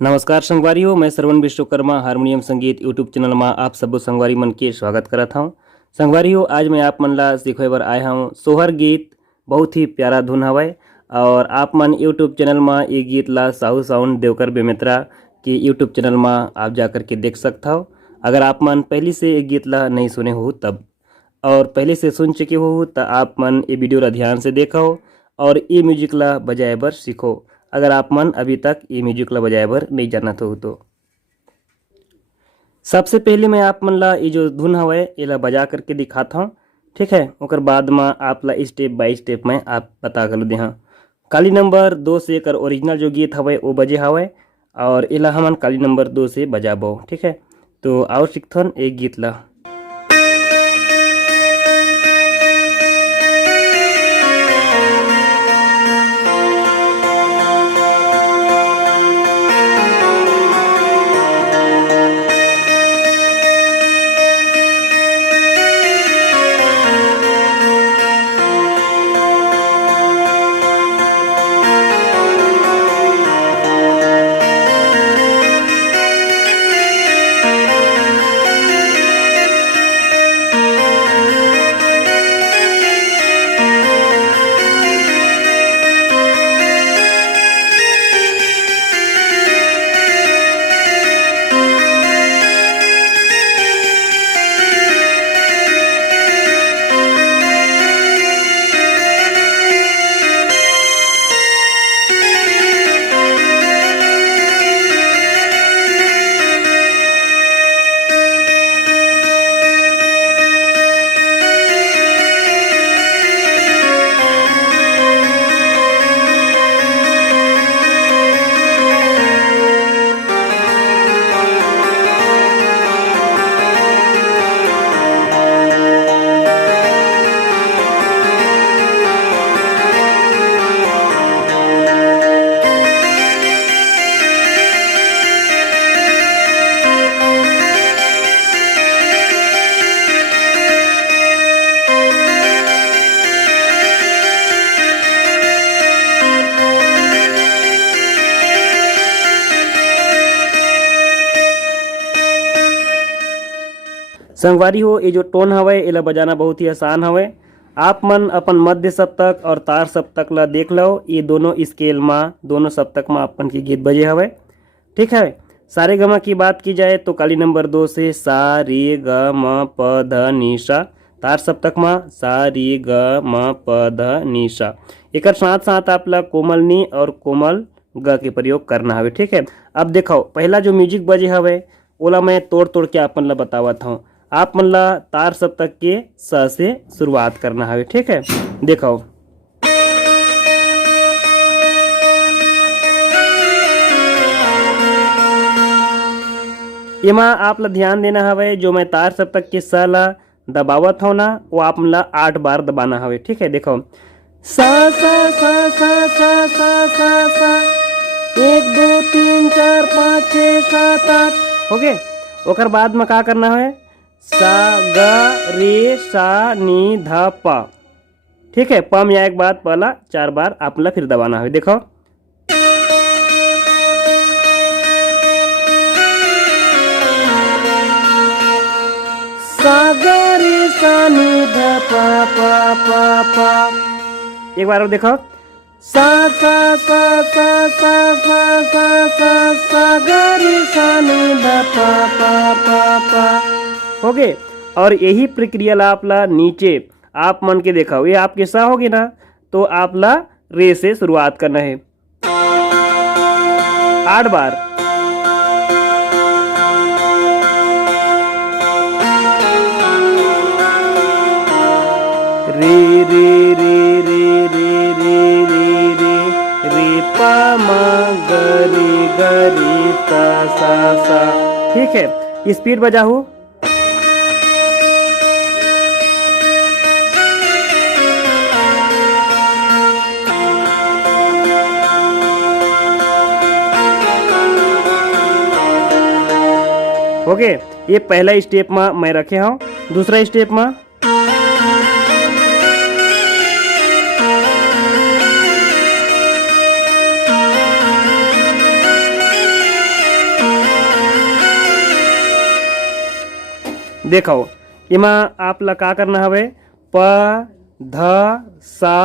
नमस्कार संगवारी हो, मैं श्रवण विश्वकर्मा हारमोनियम संगीत यूट्यूब चैनल में आप सबो संगवारी मन के स्वागत करता हूँ। संगवारी हो, आज मैं आप मन ला सिखाए बर आया हूँ सोहर गीत। बहुत ही प्यारा धुन हवय और आप मन यूट्यूब चैनल में ये गीत ला साहू साउंड देवकर बेमित्रा के यूट्यूब चैनल में आप जाकर के देख सकता हो। अगर आप मन पहले से ये गीत ला नहीं सुने हो तब, और पहले से सुन चुके हो तो आप मन ये वीडियो ला ध्यान से देखो और ये म्यूजिक ला बजाए बर सीखो। अगर आप मन अभी तक ये म्यूजिक ला बजाए बर नहीं जानत हो तो सबसे पहले मैं आप मन ला ये जो धुन हवय एला बजा करके दिखाता हूँ। ठीक है, ओकर बाद में आप ला स्टेप बाय स्टेप में आप बता कर दे। हाँ, काली नंबर 2 से कर ओरिजिनल जो गीत हवय वो बजे हवय और एला हमन काली नंबर 2 से बजाबो। ठीक है, तो आओ सीखथन एक गीत ला। संगवारी हो, ये जो टोन हवय एला बजाना बहुत ही आसान हवय। आप मन अपन मध्य सप्तक और तार सप्तक ला देख लो। ये दोनों स्केल में, दोनों सप्तक में अपन के गीत बजे हवय। ठीक है, सारे गमा की बात की जाए तो काली नंबर 2 से सा रे ग म प ध नि सा। तार सप्तक में सा रे ग म प ध नि सा। एकर साथ साथ आप ला कोमल नी और कोमल ग के प्रयोग करना हवे। ठीक है, अब देखो पहला जो म्यूजिक बजे हवे ओला मैं तोड़ तोड़ के अपन ला बतावत हूँ। आप मन ला तार सप्तक के स से शुरुआत करना है। ठीक है, देखो एमा आप ला ध्यान देना हवे, जो मैं तार सप्तक के स ला दबावत हूँ ना, वो आप मन ला 8 बार दबाना हवे। ठीक है, देखो सा सा सा सा सा सा सा सा 1 2 3 4 5 6 7 8 हो गए। ओकर बाद में का करना है, सा ग रे सा नी ध प। ठीक है, प में एक बात पहला 4 बार आप ला फिर दबाना है। देखो सा ग रे सा नी ध प प प प। एक बार और देखो सा सा सा सा सा सा सा सा सा ग रे सा नी ध प प प प। हो गए। और यही प्रक्रिया ला आप ला नीचे आप मन के देखा, ये आपके सा होगी ना, तो आप ला रे से शुरुआत करना है 8 बार। रे रे रे रे रे रे रे रे रे प म ग रे ग रे सा सा सा। ठीक है, स्पीड बजाओ। ओके, ये पहला स्टेप में मैं रखे हूँ। दूसरा स्टेप में देखो एमा आप ला का करना हवे, प ध सा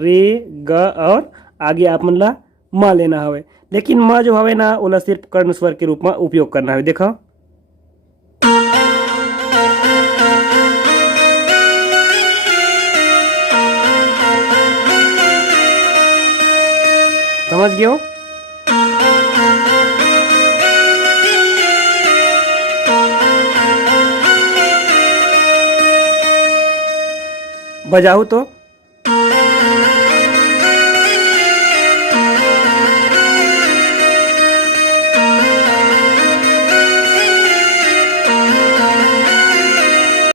रे ग और आगे आप मन ला म लेना हवे। लेकिन म जो हवे ना ओला सिर्फ कर्ण स्वर के रूप में उपयोग करना हवे। देखो समझ गए हो। बजाऊ तो